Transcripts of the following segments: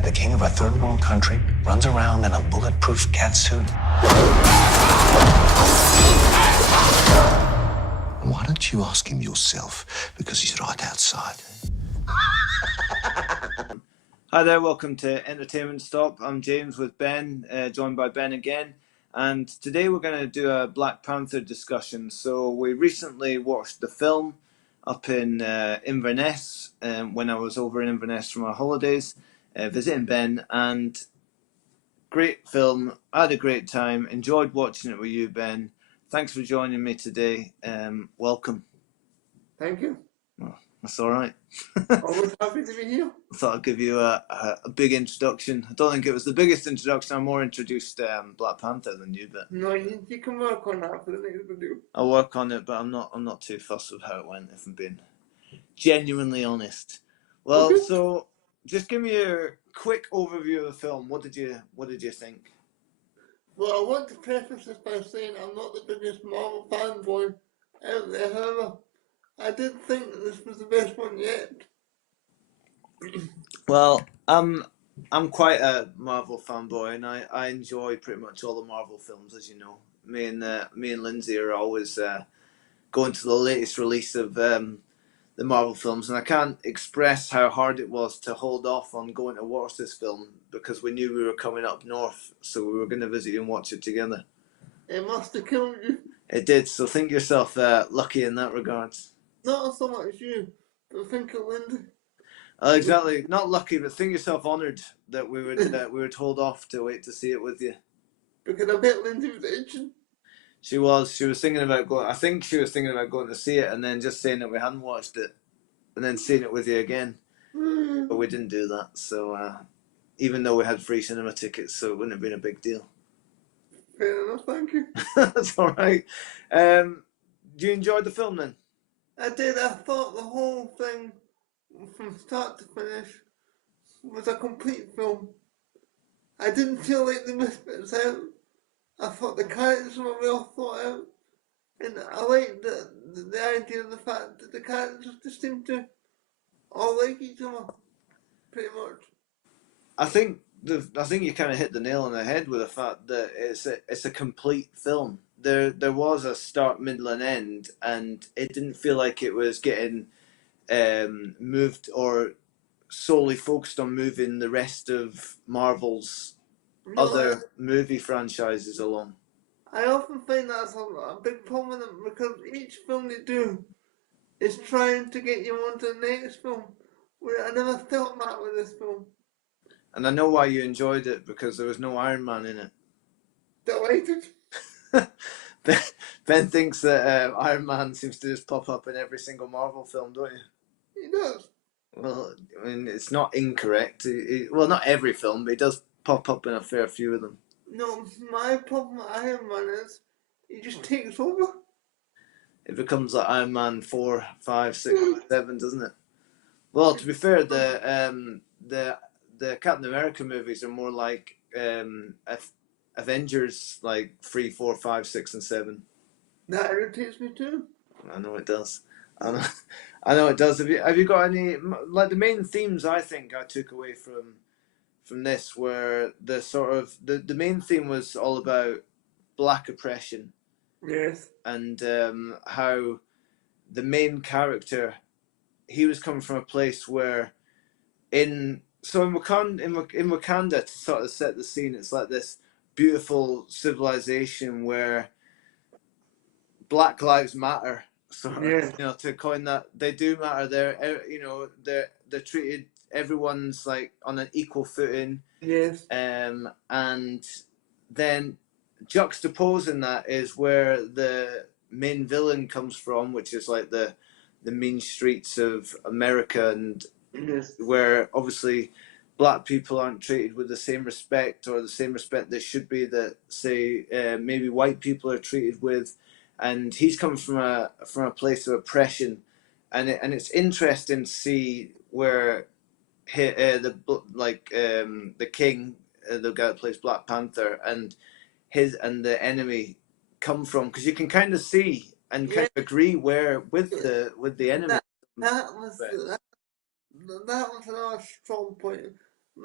that the king of a third world country runs around in a bulletproof catsuit? Why don't you ask him yourself? Because he's right outside. Hi there, welcome to Entertainment Stop. I'm James with Ben, joined by Ben again. And today we're going to do a Black Panther discussion. So we recently watched the film up in Inverness when I was over in Inverness for my holidays, visiting Ben. And great film, I had a great time, enjoyed watching it with you, Ben. Thanks for joining me today. Welcome. Thank you. Well, that's all right. Always happy to be here. I thought I'd give you a big introduction. I don't think it was the biggest introduction. I more introduced Black Panther than you, but No, you can work on that for the next video. I'll work on it. But I'm not too fussed with how it went, if I'm being genuinely honest. Well, Okay. so just give me a quick overview of the film. What did you think? Well, I want to preface this by saying I'm not the biggest Marvel fanboy out there. However, I did think that this was the best one yet. Well, I'm quite a Marvel fanboy, and I enjoy pretty much all the Marvel films, as you know. Me and Lindsay are always going to the latest release of the Marvel films, and I can't express how hard it was to hold off on going to watch this film because we knew we were coming up north, so we were going to visit you and watch it together. It must have killed you. It did, so think yourself lucky in that regard. Not so much you, but think of Lindsay. Exactly, not lucky, but think yourself honoured that we were told off to wait to see it with you. Because I bet Lindsay was itching. She was thinking about going. I think she was thinking about going to see it and then just saying that we hadn't watched it, and then seeing it with you again. But we didn't do that. So even though we had free cinema tickets, so it wouldn't have been a big deal. Fair enough, thank you. That's all right. Do you enjoy the film then? I did. I thought the whole thing, from start to finish, was a complete film. I didn't feel like the misfits out. I thought the characters were well thought out, and I liked the idea of the fact that the characters just seemed to all like each other, pretty much. I think you kind of hit the nail on the head with the fact that it's a complete film. There was a start, middle, and end, and it didn't feel like it was getting moved or solely focused on moving the rest of Marvel's other movie franchises along. I often find that's a big problem with them because each film they do is trying to get you onto the next film. Where I never felt that with this film. And I know why you enjoyed it, because there was no Iron Man in it. Delighted. Ben thinks that Iron Man seems to just pop up in every single Marvel film, don't you? He does. Well, I mean, it's not incorrect. Well, not every film, but he does pop up in a fair few of them. No, my problem with Iron Man is he just takes over. It becomes like Iron Man 4, 5, 6, 7, doesn't it? Well, to be fair, the Captain America movies are more like Avengers, like 3, 4, 5, 6, and 7. That irritates me too. I know it does. I know it does. Have you got any, like, the main themes I think I took away from this were the sort of the main theme was all about black oppression. Yes. And how the main character, he was coming from a place where in Wakanda, to sort of set the scene, it's like this beautiful civilization where Black Lives Matter, sort of, Yeah. you know, to coin that, they do matter. They're treated, everyone's like on an equal footing. Yes. And then juxtaposing that is where the main villain comes from, which is like the mean streets of America, and Yes. where obviously black people aren't treated with the same respect, or the same respect they should be that, say, maybe white people are treated with. And he's come from a place of oppression, and it's interesting to see where the king, the guy that plays Black Panther, and the enemy come from, because you can kind of see and kind of agree with the enemy. That was another strong point.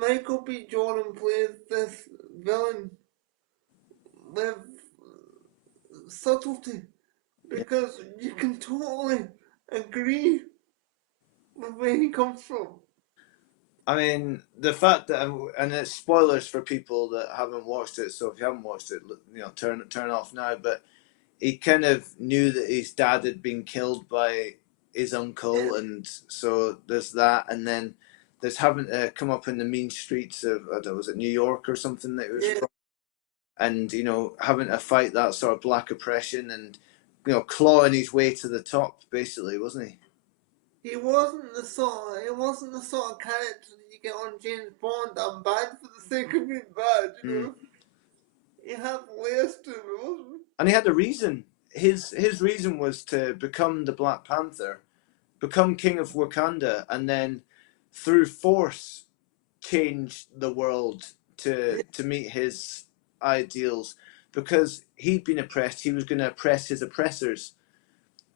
Michael B. Jordan plays this villain with subtlety Yeah. because you can totally agree with where he comes from. I mean, the fact that, and it's spoilers for people that haven't watched it. So if you haven't watched it, turn off now. But he kind of knew that his dad had been killed by his uncle, and so there's that. And then there's having to come up in the mean streets of, I don't know, was it New York or something that it was from, and having to fight that sort of black oppression, and clawing his way to the top, basically, wasn't he? He wasn't the sort. It wasn't the sort of character that you get on James Bond. I'm bad for the sake of being bad. Mm. He had layers to him, wasn't And he had a reason. His reason was to become the Black Panther, become king of Wakanda, and then through force change the world to meet his ideals. Because he'd been oppressed, he was going to oppress his oppressors,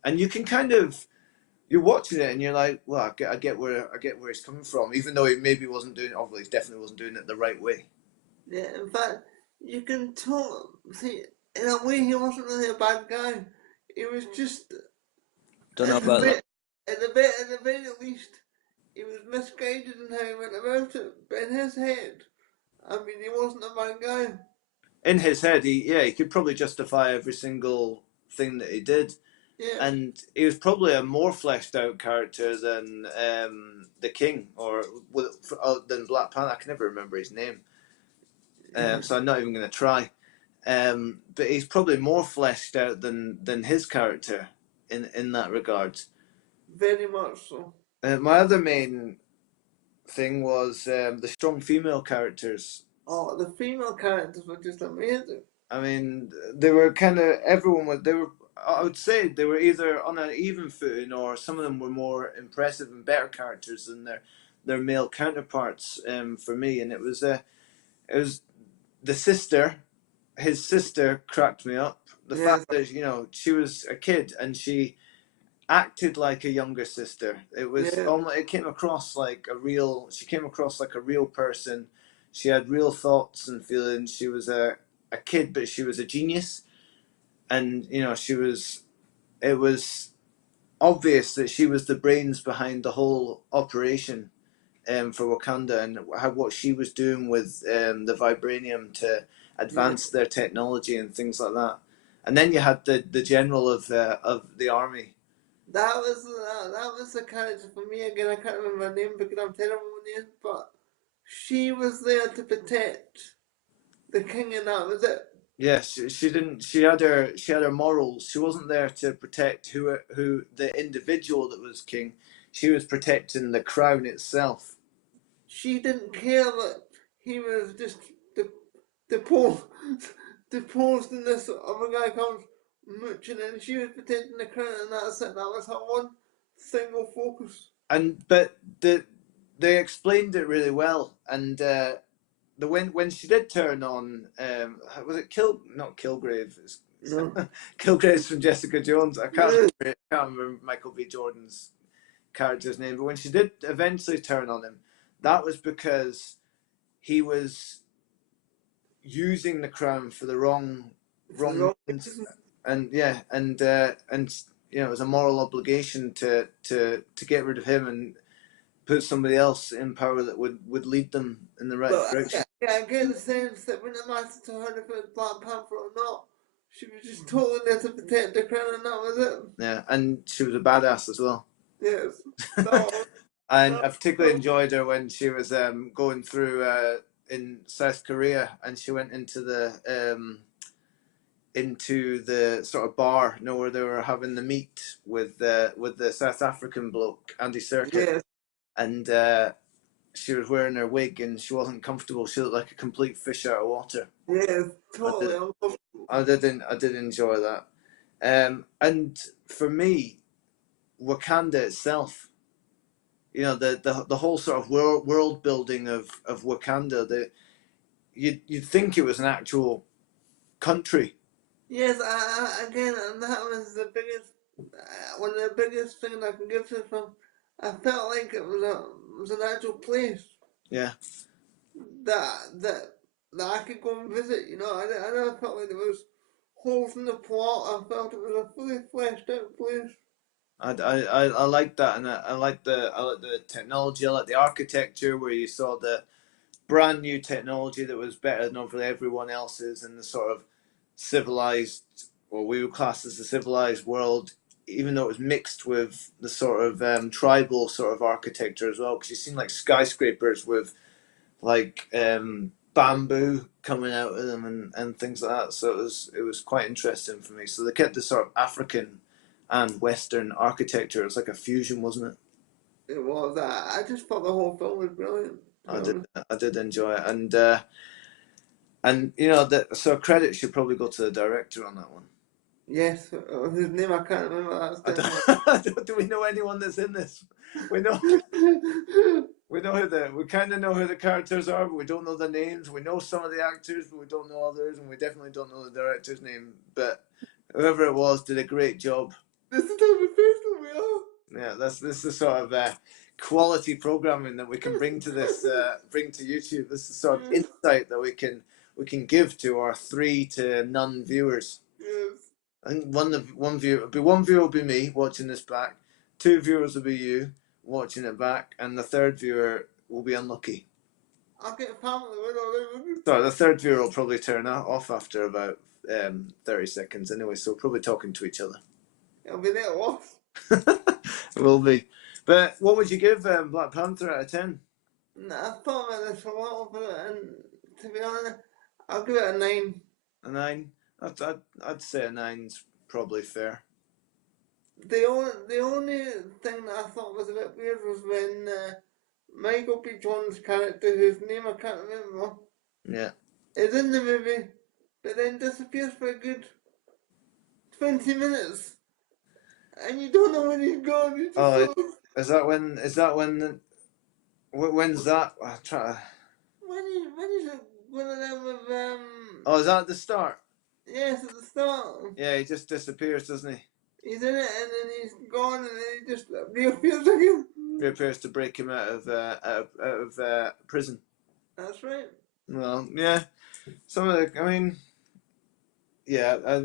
and you can kind of, you're watching it and you're like, well, I get where he's coming from, even though he maybe wasn't doing, obviously, he definitely wasn't doing it the right way. Yeah, in fact, you can tell. See, in a way, he wasn't really a bad guy. He was just Don't know at the about that. bit, at the very least, he was misguided in how he went about it. But in his head, I mean, he wasn't a bad guy. In his head, he could probably justify every single thing that he did. Yeah, And he was probably a more fleshed out character than the King, or than Black Panther. I can never remember his name, so I'm not even going to try. But he's probably more fleshed out than his character in that regard. very much so. My other main thing was the strong female characters. Oh, the female characters were just amazing. I mean, they were kind of, everyone was, they were, I would say they were either on an even footing, or some of them were more impressive and better characters than their male counterparts, for me. And it was the sister, his sister cracked me up. The Yes, fact that, she was a kid and she acted like a younger sister. It was yeah, almost, it came across like she came across like a real person. She had real thoughts and feelings. She was a kid, but she was a genius. And, it was obvious that she was the brains behind the whole operation, for Wakanda, and what she was doing with the vibranium to yeah. advance their technology and things like that. And then you had the general of the army. That was the character for me again. I can't remember her name because I'm terrible with names, but she was there to protect the king, and that was it. Yes, she didn't. She had her morals. She wasn't there to protect who the individual that was king. She was protecting the crown itself. She didn't care that he was just the deposed, deposed, and this other guy comes mooching, and she was protecting the crown, and that's it. That was her one single focus. But they explained it really well. And when she did turn on, was it not Kilgrave? No. Kilgrave's from Jessica Jones. I can't remember Michael B. Jordan's character's name. But when she did eventually turn on him, that was because he was using the crown for the wrong means. And yeah, and it was a moral obligation to get rid of him and put somebody else in power that would lead them in the right But direction. I get the sense that when it mattered to her if it was Black Panther or not, she was just totally there to protect the crown, and that was it. Yeah, and she was a badass as well. Yes. So, And I particularly enjoyed her when she was going through in South Korea, and she went into the sort of bar, where they were having the meet with the South African bloke Andy Serkis, yes, and she was wearing her wig and she wasn't comfortable. She looked like a complete fish out of water. yes, totally uncomfortable. I did enjoy that. And for me, Wakanda itself, the whole sort of world building of Wakanda, that you'd think it was an actual country. Yes, again, and that was the biggest, one of the biggest things I can give to the film. I felt like it was an actual place. Yeah, that I could go and visit. You know, I never felt like there was holes in the plot. I felt it was a fully fleshed out place. I like that, and I like the technology. I like the architecture where you saw the brand new technology that was better than over everyone else's, and the sort of civilized, what we would class as the civilized world, even though it was mixed with the sort of tribal sort of architecture as well. Because you seen like skyscrapers with like bamboo coming out of them and things like that. So it was quite interesting for me. So they kept this sort of African and Western architecture. It was like a fusion, wasn't it? It was. I just thought the whole film was brilliant. I did enjoy it, and you know that, so credit should probably go to the director on that one. Yes, his name I can't remember. That's Do we know anyone that's in this? We know we know we kind of know who the characters are, but we don't know the names. We know some of the actors, but we don't know others, and we definitely don't know the director's name. But whoever it was did a great job. This is the type of person we are. Yeah, this is sort of quality programming that we can bring to this, bring to YouTube. This is sort of insight that we can give to our 3 to none viewers. Yes. And one viewer will be me watching this back. 2 viewers will be you watching it back, and the 3rd viewer will be unlucky. I'll get a family with all them. Sorry, the 3rd viewer will probably turn off after about 30 seconds anyway. So we're probably talking to each other. It'll be there off. It will be. But what would you give Black Panther out of 10? I thought about this a lot, and to be honest, I'll give it a 9. A 9? I'd say a 9's probably fair. The only thing that I thought was a bit weird was when Michael B. Jordan's character, whose name I can't remember, Yeah. is in the movie, but then disappears for a good 20 minutes. And you don't know when he's gone. Is that when? When's that? I try to... When he's going down with Oh, is that at the start? Yes, at the start. Yeah, he just disappears, doesn't he? He's in it, and then he's gone, and then he just reappears again. Reappears to break him out of prison. That's right. Well, yeah. Some of the, I mean, yeah.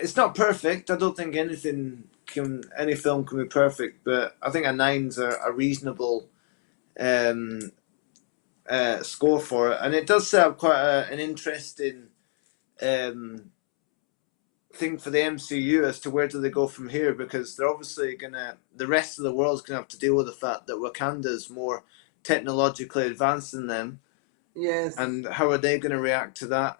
It's not perfect. I don't think any film can be perfect, but I think a 9's a reasonable score for it, and it does set up quite an interesting thing for the MCU as to where do they go from here, because they're obviously the rest of the world's gonna have to deal with the fact that Wakanda's more technologically advanced than them. Yes. And how are they going to react to that?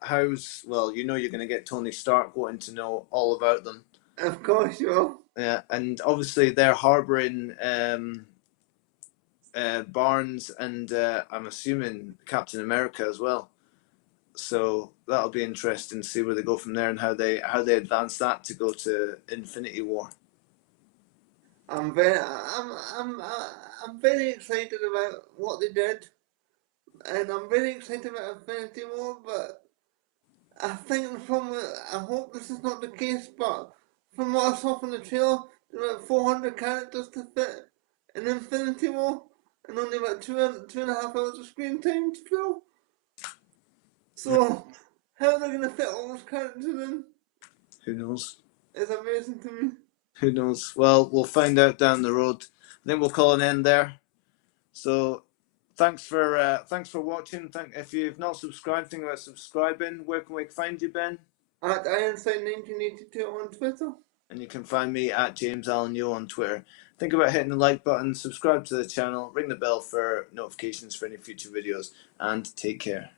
Well, you know you're going to get Tony Stark wanting to know all about them. Of course you will. Yeah, and obviously they're harbouring Barnes and I'm assuming Captain America as well. So that'll be interesting to see where they go from there and how they advance that to go to Infinity War. I'm very excited about what they did. And I'm very excited about Infinity War, but I think I hope this is not the case, but from what I saw from the trailer, there are about 400 characters to fit in Infinity War, and only about 2.5 hours of screen time to fill. So, how they're going to fit all those characters in? Who knows? It's amazing to me. Who knows? Well, we'll find out down the road. I think we'll call an end there. So, thanks for watching. If you've not subscribed, think about subscribing. Where can we find you, Ben? At Ironside1982 on Twitter. And you can find me at James Allen Yo on Twitter. Think about hitting the like button, subscribe to the channel, ring the bell for notifications for any future videos, and take care.